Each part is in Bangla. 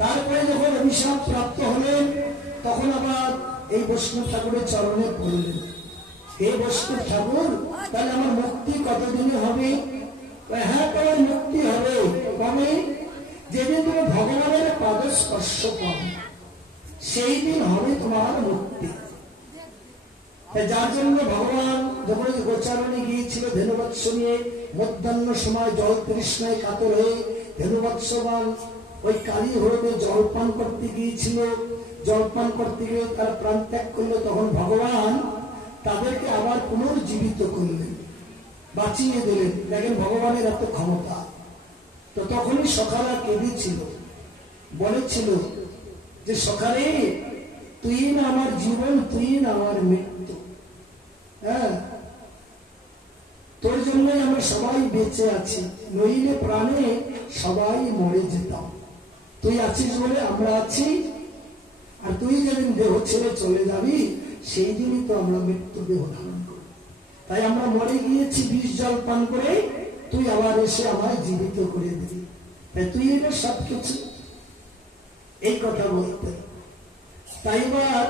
তারপরে যখন অভিশাপ প্রাপ্ত হলেন তখন আবার এই বৈষ্ণব ঠাকুরের চরণে পড়লেন, হে বৈষ্ণব ঠাকুর, তাহলে আমার মুক্তি কতদিনে হবে? হ্যাঁ, তোমার মুক্তি হবে কবে? যেদিন তুমি ভগবানের পাদস্পর্শ পাবে সেই দিন হবে তোমার মুক্তি। যার জন্য ভগবান যখন গোচারণে গিয়েছিল ধেনুবৎস নিয়ে, মধ্যাহ্ন সময় জল তৃষ্ণায় কাতর হয়ে ধেনুবৎসবান ওই কালী হরণে জলপান করতে গিয়েছিল, জলপান করতে গিয়ে তারা প্রাণ ত্যাগ করলো, তখন ভগবান তাদেরকে আবার পুনর্জীবিত করলেন, বাঁচিয়ে দিলেন। দেখেন ভগবানের এত ক্ষমতা। তো তখনই সখারা কেঁদেছিল, বলেছিল যে সখারে, তুই না আমার জীবন, তুই না আমার মৃত্যু, হ্যাঁ, তোর জন্যই আমরা সবাই বেঁচে আছি, নইলে প্রাণে সবাই মরে যেতাম। তুই আছিস বলে আমরা আছি, আর তুই যেদিন দেহ ছেড়ে চলে যাবি সেই দিনই তো আমরা মৃত্যু দেহ ধারণ করব। তাই আমরা মরে গিয়েছি বিষ জল পান করে, তুই আবার এসে আমায় জীবিত করে দিবি, তাই তুই এবার সবকিছু। এই কথা বলতে তাই এবার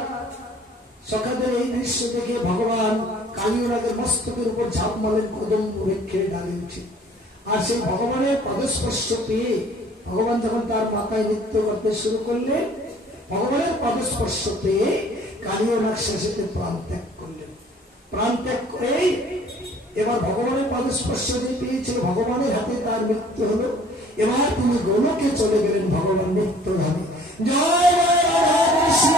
সখাদের এই দৃশ্য দেখে ভগবান কালীরাজের মস্তকের উপর ঝাঁপ মারলেন কদম্ব বৃক্ষে ডালে উঠে। আর সেই ভগবানের পদস্পর্শ পেয়ে ভগবান যখন তার মাথায় নৃত্য করতে শুরু করলেন, ভগবানের পদস্পর্শ পেয়ে কালীরাজ শেষেতে প্রাণ ত্যাগ করলেন। প্রাণ ত্যাগ করে এবার ভগবানের পদস্পর্শ যে পেয়েছিল, ভগবানের হাতে তার মৃত্যু হলো। এবার তিনি গোলকে চলে গেলেন ভগবান নিত্যধামে। জয় রাধা কৃষ্ণ।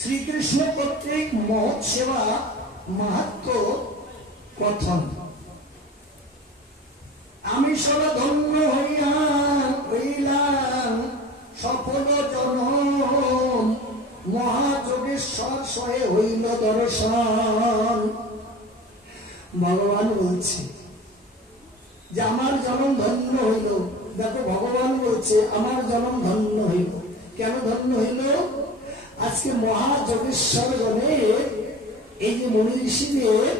শ্রীকৃষ্ণ কর্তৃক মহৎ সেবা মাহাত্ম্য কথন। আমি সদা ধন্য হইলাম সফল জনম, মহাযোগেশ্বর সহে হইল দর্শন। ভগবান বলছে যে আমার জনম ধন্য হইল। দেখো ভগবান বলছে আমার জনম ধন্য হইল। কেন ধন্য হইল? আজকে মহাযোগেশ্বর গণের এই যে মুনি ঋষিদের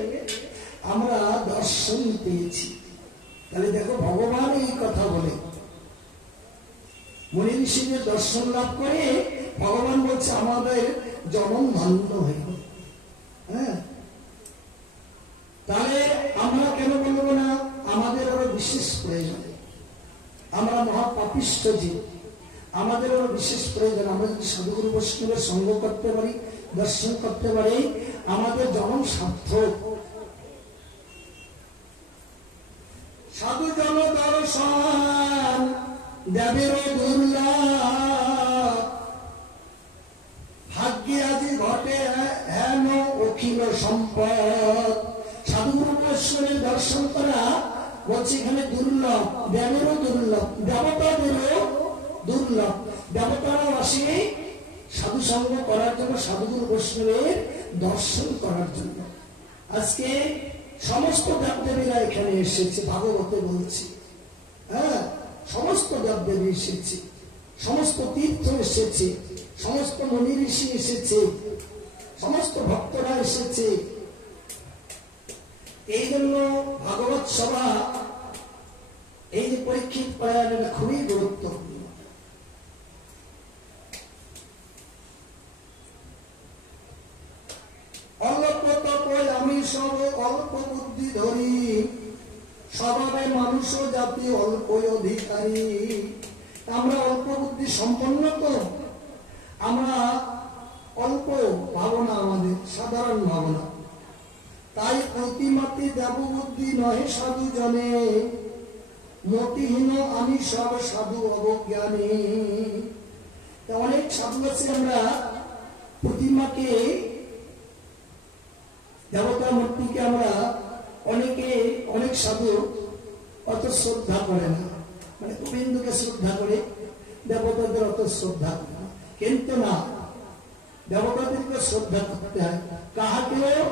আমরা দর্শন পেয়েছি। তাহলে দেখো ভগবান এই কথা বলে, মুনি ঋষিদের দর্শন লাভ করে ভগবান বলছে আমাদের জনম ধন্য হইল। হ্যাঁ, তাহলে আমরা কেন বলবো না? আমাদের আরো বিশেষ প্রয়োজন। আমরা মহাপাপিষ্ঠ জীব, আমাদের আরো বিশেষ প্রয়োজন। আমরা যদি সাধুগুরু বৈষ্ণবের সঙ্গ করতে পারি, দর্শন করতে পারি, আমাদের জনম সার্থক। সাধু জন দর্শন দেবের দুর্লভ, ভাগ্যে আজি ঘটে হেন অখিল সম্পদ। সাধুগুরু বৈষ্ণবের দর্শন করা বলছে এখানে দুর্লভ, দেবেরও দুর্লভ, দেবতাদেরও দুর্লভ। দেবতারা আসে সাধু সঙ্গ করার জন্য, সাধুগুরু বৈষ্ণবের দর্শন করার জন্য। আজকে সমস্ত দেবদেবীরা এখানে এসেছে, ভাগবতে বলছি। হ্যাঁ, সমস্ত দেবদেবী এসেছে, সমস্ত তীর্থ এসেছে, সমস্ত মুনি ঋষি এসেছে, সমস্ত ভক্তরা এসেছে। এই জন্য ভাগবত সভা, এই যে পরীক্ষিত প্রয়াণ, এটা খুবই গুরুত্বপূর্ণ। অল্প তপয় আমি সব অল্প বুদ্ধি ধরি, স্বভাবে মানুষ জাতি অল্প অধিকারী। আমরা অল্প বুদ্ধি সম্পন্ন, তো আমরা অল্প ভাবনা, আমাদের সাধারণ ভাবনা। তাই অতিমাতি দেব বুদ্ধি নহে সাধু জনে, মতিহীন আমি সব সাধু অবজ্ঞানী। অনেক সাধু আছে, আমরা প্রতিমাকে, দেবতা মূর্তিকে আমরা অনেকে, অনেক সাধু অত শ্রদ্ধা করে না। মানে গোবিন্দকে শ্রদ্ধা করে, দেবতাদের অত শ্রদ্ধা করে না। কিন্তু না, দেবতাদেরকে শ্রদ্ধা করতে হয়, কাহাকেও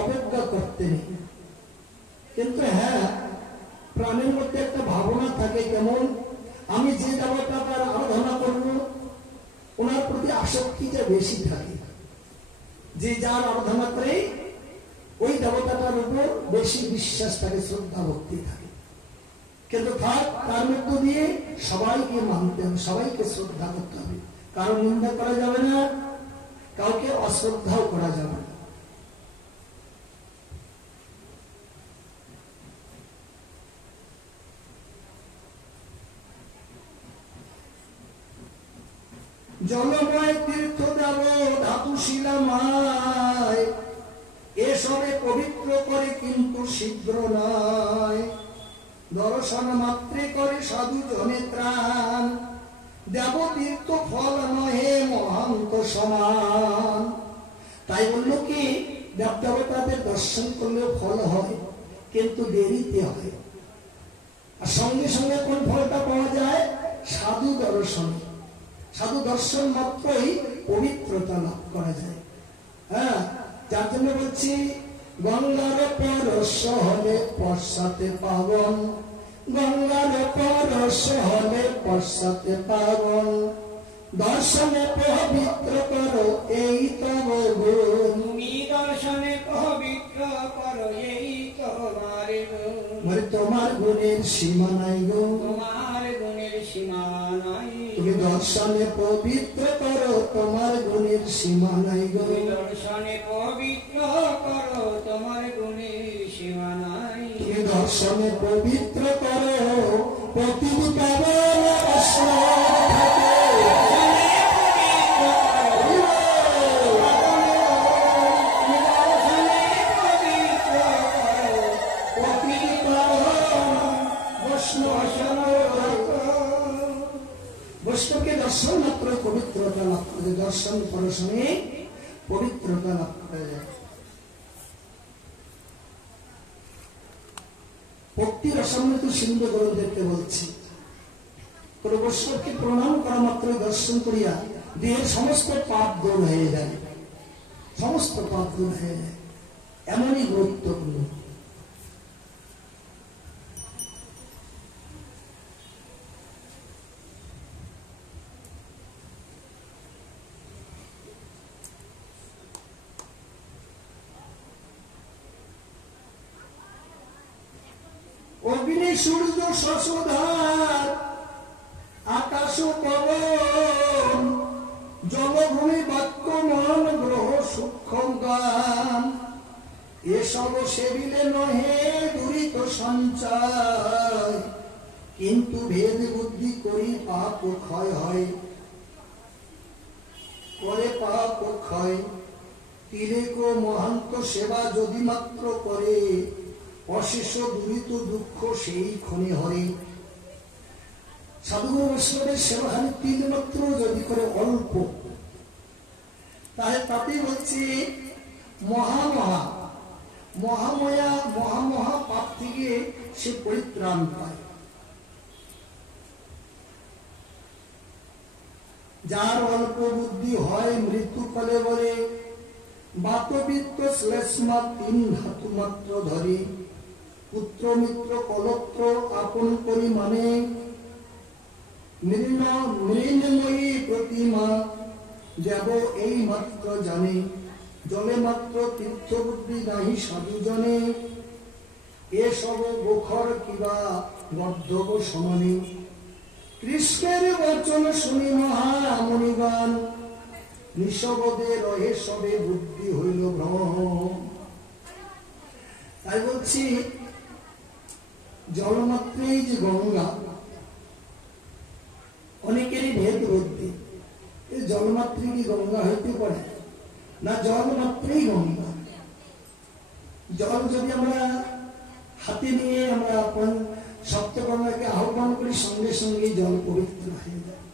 অবজ্ঞা করতে নেই। কিন্তু হ্যাঁ, প্রাণের মধ্যে একটা ভাবনা থাকে, কেমন আমি যে দেবতাটার আরাধনা করব ওনার প্রতি আসক্তিটা বেশি থাকে, যে যার আরাধনা করে ওই দেবতাটার উপর বেশি বিশ্বাস থাকে, শ্রদ্ধা ভক্তি থাকে। কিন্তু তার মধ্য দিয়ে সবাইকে মানতে হবে, সবাইকে শ্রদ্ধা করতে হবে, কারো নিন্দা করা যাবে না, কাউকে অশ্রদ্ধাও করা যাবে না। জলময় তীর্থ দেব ধাতু শিলাময়, এসবে পবিত্র করে কিন্তু শীঘ্র নয়, দর্শন মাত্রে করে সাধু জনে ত্রাণ, দেব তীর্থ ফল নহে মহান্ত সমান। তাই বললো কি দেব দেবতাদের দর্শন করলেও ফল হয়, কিন্তু দেরিতে হয়। আর সঙ্গে সঙ্গে কোন ফলটা পাওয়া যায়? সাধু দর্শন। সাধু দর্শন মাত্রই পবিত্রতা লাভ করা যায়। হ্যাঁ, যার জন্য বলছি গঙ্গার পরশ হলে পশ্চাতে পাবন, গঙ্গার পরশ হলে পশ্চাতে পাবন, দর্শনে পবিত্র করো এই তব গুণ, তুমি দর্শনে পবিত্র করো এই তোমার গুণ, তোমার গুণের সীমা নাই গো, তোমার গুণের সীমা নাই, তুমি দর্শনে পবিত্র করো তোমার গুণের সীমা নাই গো, তুমি দর্শনে পবিত্র করো তোমার গুণের সীমা নাই, তুমি দর্শনে পবিত্র করো প্রতিটি পাবন অবসর থাকে। বৈষ্ণবকে দর্শন মাত্র পবিত্রতা লাভ করে, দর্শন পরশনে পবিত্রতা লাভ করা যায়। ভক্তি রসামৃত সিন্ধু গ্রন্থকে বলছি, কোন বৈষ্ণবকে প্রণাম করা মাত্র দর্শন করিয়া দেহের সমস্ত পাপ দূর হয়ে যায়, সমস্ত পাপ দূর হয়ে যায়, এমনই গুরুত্বপূর্ণ। অগ্নি সূর্য শশধার আকাশ পবন, জলভূমি বাক্য মন গ্রহ সূক্ষ্ম গান, এসব সেবিলে নহে দুরিত সঞ্চয়, কিন্তু ভেদ বুদ্ধি করি পাপ ক্ষয় হয়, করে পাপ ক্ষয়। তিলেক মহান্ত সেবা যদি মাত্র করে, অশেষ দুরিত দুঃখ সেই ক্ষণে হরে। সাধু বৈষ্ণবের সেবাহানি তিল মাত্র যদি করে অল্প, তাহলে তাতেই হচ্ছে মহামহা মহাময়া মহামহা পাপ থেকে সে পরিত্রাণ পায়। যার অল্প বুদ্ধি হয় মৃত্যুকালে বলে, বাতবিত্ত শ্লেষ্মা তিন ধাতু মাত্র ধরে, পুত্র মিত্র কলত্র আপন করি মানে, মৃন্ময়ী প্রতিমা যাব এই মাত্র জানে, জলে মাত্র তীর্থ বুদ্ধি নাহি সাধু জনে, এসব গোখর কিবা গর্ধব সমানে, কৃষ্ণের বচন শুনি মহামণিগণ, নিঃশব্দে রহে সবে বুদ্ধি হইল ভ্রম। তাই বলছি জলমাত্রেই যে গঙ্গা, অনেকেরই ভেদ বুদ্ধি, এই জলমাত্রে কি গঙ্গা হইতে পারে না? জলমাত্রেই গঙ্গা। জল যদি আমরা হাতে নিয়ে আমরা আপন সপ্তগঙ্গাকে আহ্বান করি, সঙ্গে সঙ্গে জল পবিত্র হয়ে যায়,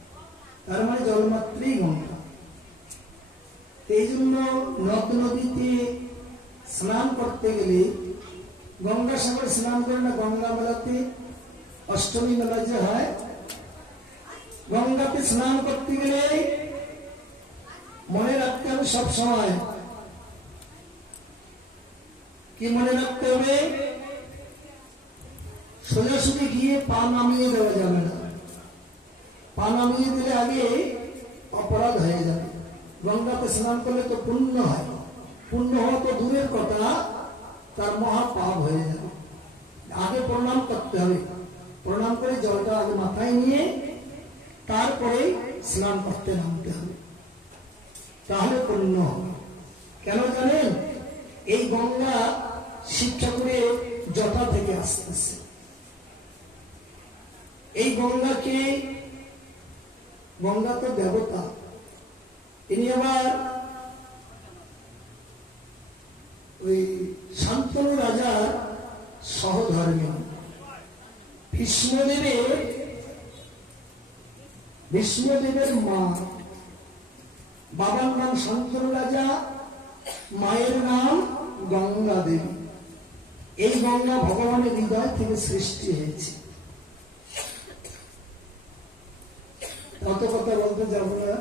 তার মানে জলমাত্রেই গঙ্গা। এই জন্য নদ নদীতে স্নান করতে গেলে গঙ্গা সাগরে স্নান করে না, গঙ্গা মেলাতে অষ্টমী মেলা যে হয়, গঙ্গাতে স্নান করতে গেলে মনে রাখতে হবে সব সময়, কি মনে রাখতে হবে? সোজাসুজি গিয়ে পা নামিয়ে দেওয়া যাবে না। পা নামিয়ে দিলে আগে অপরাধ হয়ে যাবে। গঙ্গাতে স্নান করলে তো পুণ্য হয়, পুণ্য হওয়া তো দূরের কথা, তার মহা পাপ হয়ে যাবে। আগে প্রণাম করতে হবে, প্রণাম করে জলটা আগে মাথায় নিয়ে তারপরে স্নান করতে নামতে হবে, তাহলে পুণ্য হবে। কেন জানেন? এই গঙ্গা শিব ঠাকুরের জটা থেকে আসতেছে। এই গঙ্গাকে, গঙ্গা তো দেবতা, ইনি আবার ওই শান্তনু রাজার সহধর্মী। ভীষ্মদেবের মা, বাবার নাম শান্তনু রাজা, মায়ের নাম গঙ্গা দেবী। এই গঙ্গা ভগবানের হৃদয় থেকে সৃষ্টি হয়েছে। কত কথা বলতে যাব না।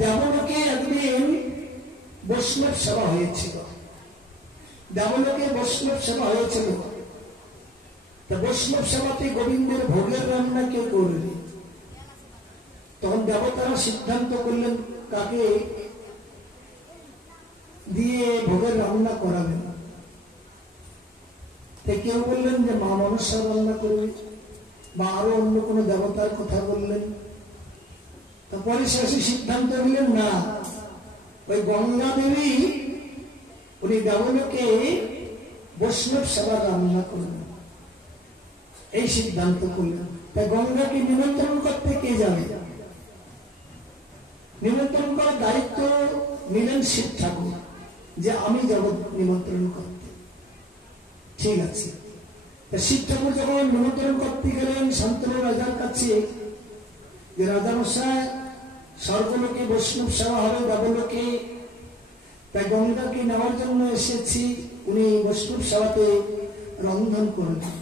দেবলোকে একদিন বৈষ্ণব সেবা হয়েছিল, দেবলোকে বৈষ্ণব সেবা হয়েছিল। বৈষ্ণব সেবাতে গোবিন্দের ভোগের রান্না কেউ করবে। তখন দেবতারা সিদ্ধান্ত করলেন কাকে দিয়ে ভোগের রান্না করাবেন। কেউ বললেন যে মা মনসা রান্না করবে, বা আরো অন্য কোন দেবতার কথা বললেন। তারপরে শেষে সিদ্ধান্ত নিলেন না, ওই গঙ্গা দেবী উনি দেবলোকে বৈষ্ণব সেবা রান্না করলেন, এই সিদ্ধান্ত করলেন। তাই গঙ্গাকে নিমন্ত্রণ করতে কে যাবে? নিমন্ত্রণ করার দায়িত্ব নিলেন শিব ঠাকুর, যে আমি যাব নিমন্ত্রণ করতে। ঠিক আছে, শিব ঠাকুর যখন নিমন্ত্রণ করতে গেলেন শান্তনু রাজার কাছে, যে রাজামশাই স্বর্গলোকে বৈষ্ণব সেবা হবে দেবলোকে, তাই গঙ্গাকে নেওয়ার জন্য এসেছি, উনি বৈষ্ণব সেবাতে রন্ধন করলেন।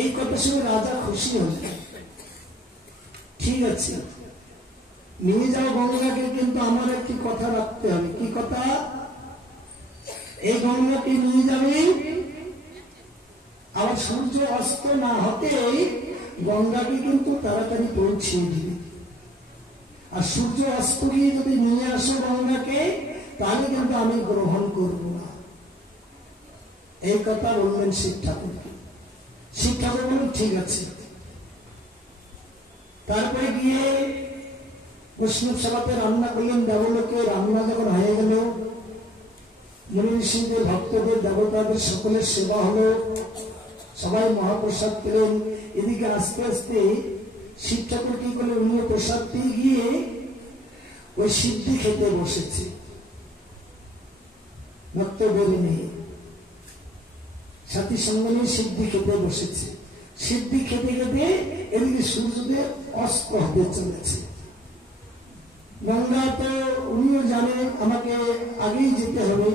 এই কথা শুনে রাজা খুশি হলেন। ঠিক আছে, নিয়ে যাও গঙ্গাকে, কিন্তু আমার একটি কথা রাখতে হবে। কি কথা? এই গঙ্গাকে নিয়ে যাবে, আবার সূর্য অস্ত না হতেই গঙ্গাকে কিন্তু তাড়াতাড়ি পৌঁছিয়ে দিবে। আর সূর্য অস্ত গিয়ে যদি নিয়ে আসো গঙ্গাকে, তাহলে কিন্তু আমি গ্রহণ করব না। এই কথা বললেন শিব ঠাকুরকে। শিব ঠাকুর বললেন ঠিক আছে। তারপরে গিয়ে বৈষ্ণব সেবাতে রান্না করলেন দেবলোকে। রান্না যখন হয়ে গেল, মুনি ঋষিদের, ভক্তদের, দেবতাদের সকলের সেবা হলো, সবাই মহাপ্রসাদ পেলেন। এদিকে আস্তে আস্তে শিব ঠাকুর কি করলেন, উনি প্রসাদ পেয়ে গিয়ে ওই সিদ্ধি খেতে বসেছে ভক্তদের নিয়ে, সাথী সঙ্গ নিয়ে সিদ্ধি খেতে বসেছে। সিদ্ধি খেতে খেতে এদিকে সূর্যদেব অস্ত হতে চলেছে। গঙ্গা তো উনিও জানে আমাকে আগেই যেতে হবে,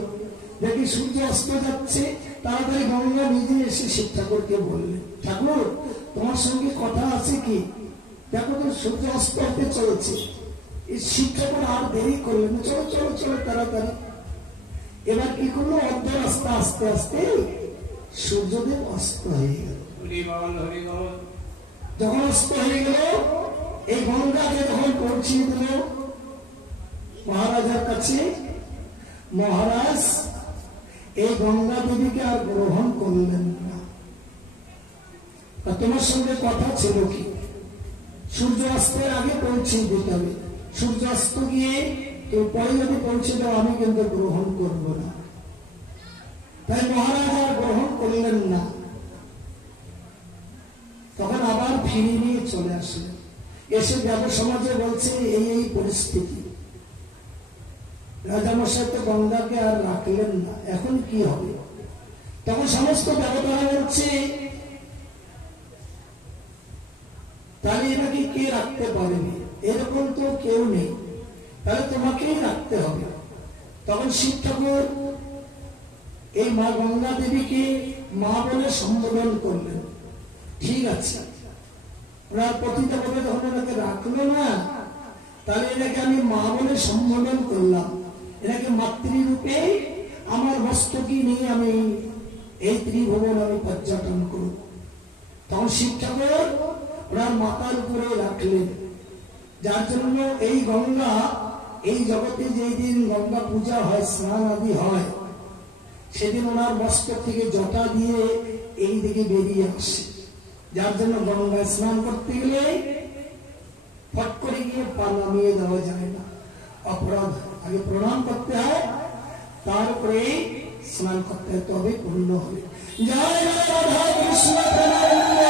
দেখি সূর্য অস্ত যাচ্ছে। তাড়াতাড়ি গঙ্গা নিজে এসে শিব ঠাকুরকে বললেন, ঠাকুর তোমার সঙ্গে কথা আছে কি? দেখো তো সূর্য অস্ত হতে চলেছে। এই শিব ঠাকুর আর দেরি করলেন, চলো চলো চলো তাড়াতাড়ি। এবার কি করলো, অর্ধ রাস্তা আস্তে আস্তে সূর্যদেব অস্ত হয়ে গেল। যখন অস্ত হয়ে গেল, এই গঙ্গাকে যখন পৌঁছিয়ে দিল মহারাজার কাছে, মহারাজ এই গঙ্গা দেবীকে আর গ্রহণ করলেন না। তোমার সঙ্গে কথা ছিল কি, সূর্য অস্তের আগে পৌঁছে দিতে হবে। সূর্য অস্ত গিয়ে কেউ পরে যদি পৌঁছে দাও, আমি কিন্তু গ্রহণ করব না। তাই মহারাজ আর গ্রহণ করলেন না। তখন আবার ফিরে নিয়ে চলে আসলেন। এসে দেব সমাজে বলছে এই পরিস্থিতি, রাজামশাই তো গঙ্গাকে আর রাখলেন না, এখন কি হবে? তখন সমস্ত দেবতারা বলছে, তাহলে এটাকে কে রাখতে পারেনি? এরকম তো কেউ নেই, তাহলে তোমাকেই রাখতে হবে। তখন শিব ঠাকুর এই মা গঙ্গা দেবীকে মা বলে সম্বোধন করলেন। ঠিক আছে, ওরা পতিতা বলে যখন ওনাকে রাখলো না, তাহলে এটাকে আমি মা বলে সম্বোধন করলাম, এটাকে মাতৃরূপে আমার মস্তকে নিয়ে আমি এই ত্রিভুবন আমি পর্যটন করব। তখন শিব ঠাকুর ওনার মাথার উপরে রাখলেন। যার জন্য এই গঙ্গা, এই জগতে যেই দিন গঙ্গা পূজা হয়, স্নান আদি হয়, সেদিন ওনার মস্তক থেকে জটা দিয়ে এই দিকে বেরিয়ে আসে। যার জন্য গঙ্গায় স্নান করতে গেলে ফট করে গিয়ে পা নামিয়ে দেওয়া যায় না, অপরাধ। আগে প্রণাম করতে হয়, তারপরে স্নান করতে হয়, তবে পূর্ণ হবে। জয় রাধা কৃষ্ণ প্রেমানন্দ।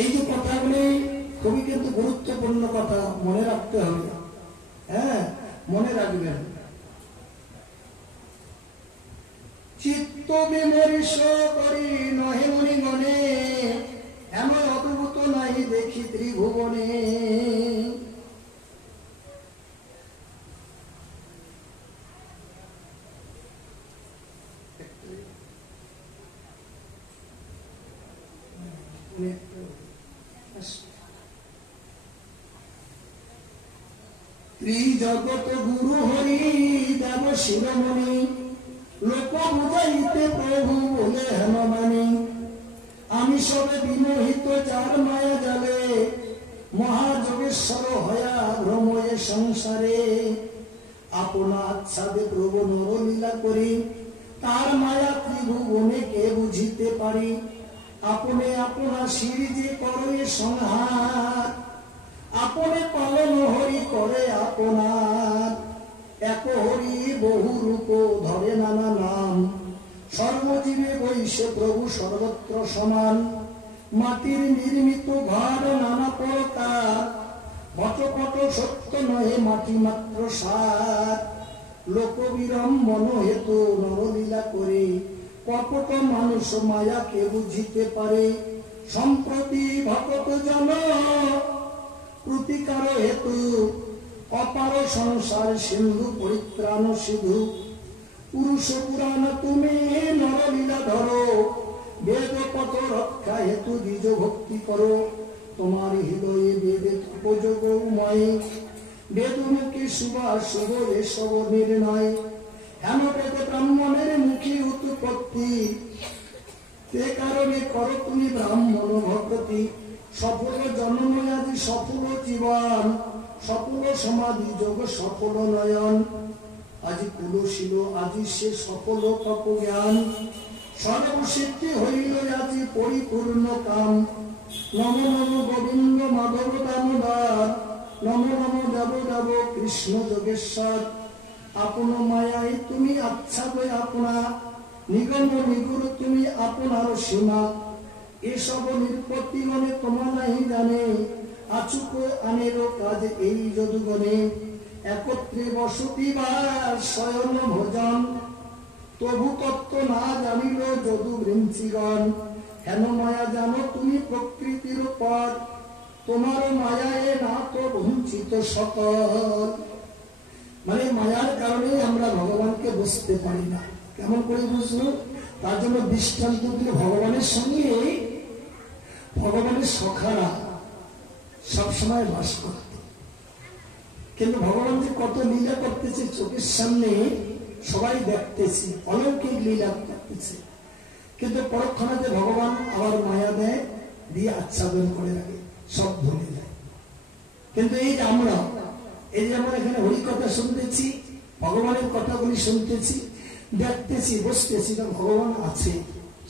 এই যে কথাগুলি খুবই কিন্তু গুরুত্বপূর্ণ কথা, মনে রাখতে হবে। হ্যাঁ, মনে রাখবেন। চিত্ত বিমর্ষ করি নহে মনি গণে, এমন অদ্ভুত নাই দেখি ত্রিভুবনে। ত্রিজগত গুরু হরি দেব শিরোমণি, লোক বুঝাইতে প্রভু বলে হেন মানি। আমি সবে বিমোহিত যার মায়া জালে, মহাযোগেশ্বর হয়া ভ্রময়ে সংসারে। আপনা আচ্ছাদে প্রভু নরলীলা করি, তার মায়া ত্রিভুবনে কে বুঝিতে পারি। আপনে আপনা শিরি যে করে সংহার, আপনে পালন হরি করে আপনার। এক হরি বহু রূপ ধরে নানা নাম, সর্বজীবে বৈশ্য প্রভু সর্বত্র সমান। মাটির নির্মিত ঘর নানা প্রকার, বটপট সত্য নহে মাটি মাত্র সার। লোকবিড়ম্বন হেতু নরলীলা করে, কপট মানুষ মায়াকে বুঝিতে পারে। সম্প্রতি ভকত জন প্রতিকার হেতু, অপার সংসার সিন্ধু পরিত্রাণ সিধু। পুরুষ পুরাণ তুমি নরলীলা ধরো, বেদ পথ রক্ষা হেতু দ্বিজ ভক্তি করো। তোমার হৃদয়ে বেদে তপযোগময়, বেদমুখী শুভাশুভ এসব নির্ণয়। হেন বেদ ব্রাহ্মণের মুখী উৎপত্তি, তে কারণে করো তুমি ব্রাহ্মণ ভক্তি। সফল জন্ম আদি সফল জীবন, সফল সমাধি যোগ সফল নয়ন। আজি কুলশীল আজি সে সফল তপ জ্ঞান, সর্বসিদ্ধি হইল আজি পরিপূর্ণ কাম। নম নম গোবিন্দ মাধব দামোদর, নম নম দেব দেব কৃষ্ণ যোগেশ্বর। আপন মায়ায় তুমি আচ্ছাদ আপনা, নিগম নিগুরু তুমি আপনার সীমা। এসব নির্পত্তি মনে তোমা নাহি জানে, আচুক আনের কাজ এই যদুগণে। একত্রে বসতি বা শয়ন ভোজন, তবু তত্ত্ব না জানিল যদু বৃঞ্চিগণ। হেন মায়া জানো তুমি প্রকৃতির পর, তোমার মায়ায় না তো বঞ্চিত সকল। মানে মায়ার কারণে আমরা ভগবানকে বুঝতে পারি না। কেমন করে বুঝবো? তার জন্য দৃষ্টান্ত দিলে, ভগবানের সঙ্গে ভগবানের সখারা সবসময় বাস করত, কিন্তু ভগবান যে কত লীলা করতেছে চোখের সামনে সবাই দেখতেছে, অলৌকিক লীলা করতেছে, কিন্তু পরক্ষণাতে ভগবান আবার মায়া দেয়, দিয়ে আচ্ছাদন করে রাখে, সব ভুলে যায়। কিন্তু এই যে আমরা এখানে হরি কথা শুনতেছি, ভগবানের কথাগুলি শুনতেছি, দেখতেছি, বসতেছি, ভগবান আছে,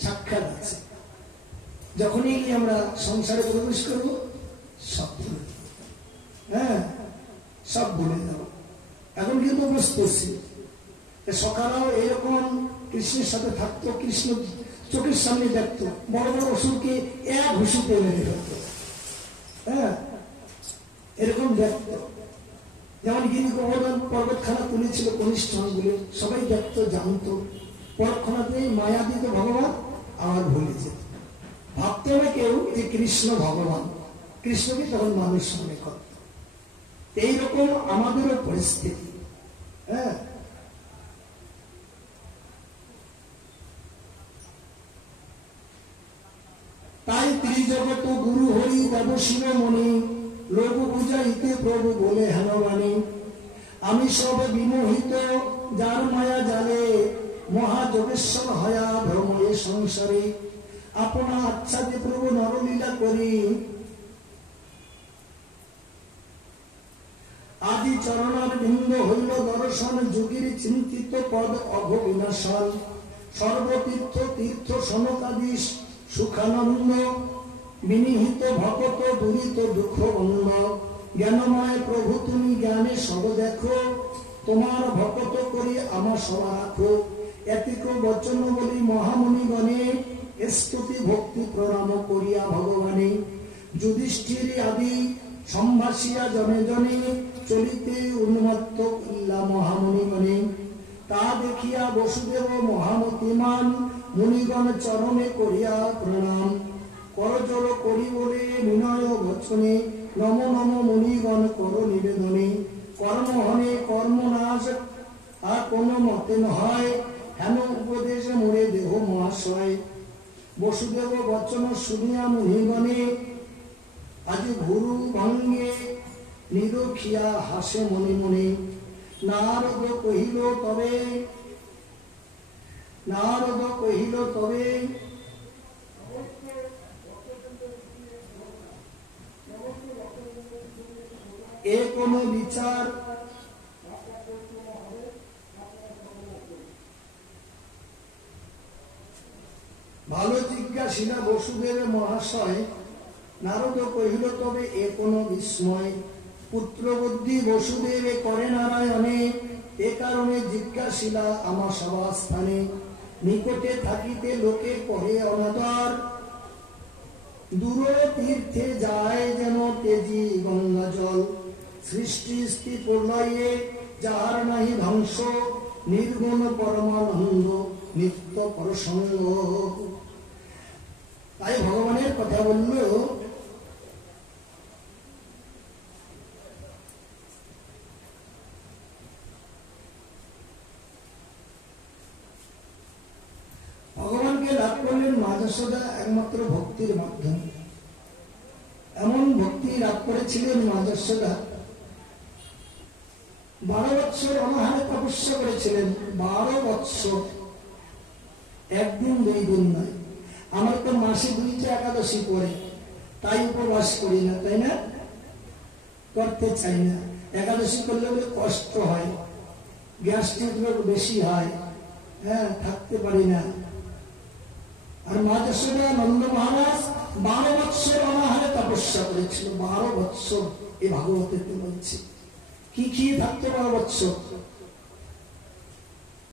সাক্ষাৎ আছে। যখনই আমরা সংসারে প্রবেশ করবো সব ভুলে যাব। হ্যাঁ, সব ভুলে যাব। এখন কিন্তু বুঝতেছি, সকালেও এরকম কৃষ্ণের সাথে থাকতো, কৃষ্ণ চোখের সামনে দেখতো, বড় বড় অসুরকে এক ঘুষিতে মেরে ফেলতো। হ্যাঁ, এরকম দেখতো। যেমন গিরি গোবর্ধন পর্বতখানা তুলেছিল কনিষ্ঠগুলি, সবাই দেখতো, জানতো। পরক্ষণাতেই মায়া দিত ভগবান, আবার ভুলে যেত। ভাবতে হবে কেউ যে কৃষ্ণ ভগবান, কৃষ্ণকে তখন মানুষ মনে করত। এইরকম আমাদেরও পরিস্থিতি। হ্যাঁ, তাই জগত গুরু হরি দেব শিরোমণি, লোক বুঝাইতে প্রভু বলে হেন বাণী। আমি সব বিমোহিত যার মায়া জালে, মহাযোগেশ্বর হয়া ভ্রময়ে সংসারে। আপনা আচ্ছাদে প্রভু নরলীলা করি, আদি চরণার বৃন্দ হইল দর্শন। যুগের চিন্তিত পদ অঘবিনাশন, সর্বতীর্থ তীর্থ সনকাদিশ সুখানন্দ। বিনিহিত ভকত দুরিত দুঃখ অন্য, জ্ঞানময় প্রভু তুমি জ্ঞানে সব দেখো। তোমার ভকত করি আমার সভা রাখো। এতিক বচন বলি মহামুনিগণে, স্তুতি ভক্তি প্রণাম করিয়া ভগবানে। যুধিষ্ঠির আদি সম্ভাষিয়া জনে জনে, চলিতে উন্মত্ত করিলা মহামুনিগণে। তা দেখিয়া বসুদেব মহামতিমান, মুনিগণ চরণে করিয়া প্রণাম। করজোড় করি বলে বিনয় বচনে, নম নম মুনিগণ কর নিবেদনে। কর্মহনে কর্মনাশ আর কোন মতে নয়, হেন উপদেশ মোরে দেহ মহাশয়। বসুদেব বচন শুনিয়া মুনিগণে, আজ গুরু ভঙ্গে নিরখিয়া হাসে মনে মনে। নারদ কহিল তবে এ কোন বিচার, ভালো জিজ্ঞাসিলা বসুদেব মহাশয়। নারদ কহিল তবে এ কোন বিস্ময়, পুত্রবুদ্ধি বসুদেব করে নারায়ণে। এ কারণে জিজ্ঞাসিলা আমার সভাস্থানে। নিকটে থাকিতে লোকে করে অনাদর, দূর তীর্থে যায় যেন তেজি গঙ্গা জল। সৃষ্টি স্থিতি প্রলয়ে যাহার নাহি ধ্বংস, নির্গুণ পরমানন্দ নিত্য পরসঙ্গ। তাই ভগবানের কথা বলল, ভগবানকে লাভ করলেন মা যশোদা একমাত্র ভক্তির মাধ্যমে। এমন ভক্তি লাভ করেছিলেন মা যশোদা, 12 বৎসর অনাহারে তপস্যা করেছিলেন। 12 বৎসর, একদিন 2 দিন নয়। আমার তো মাসে 2টা একাদশী পড়ে, তাই উপবাস করি না, তাই না? করতে চাই না। একাদশী করলে কষ্ট হয়, গ্যাস্ট্রিক রোগ বেশি হয়, হ্যাঁ, থাকতে পারি না। আর মা যশোদা নন্দ মহারাজ 12 বৎসর অনাহারে তপস্যা করেছিল। 12 বৎসর এই ভাগবতে বলছে। কি খেয়ে থাকতো 12 বৎসর?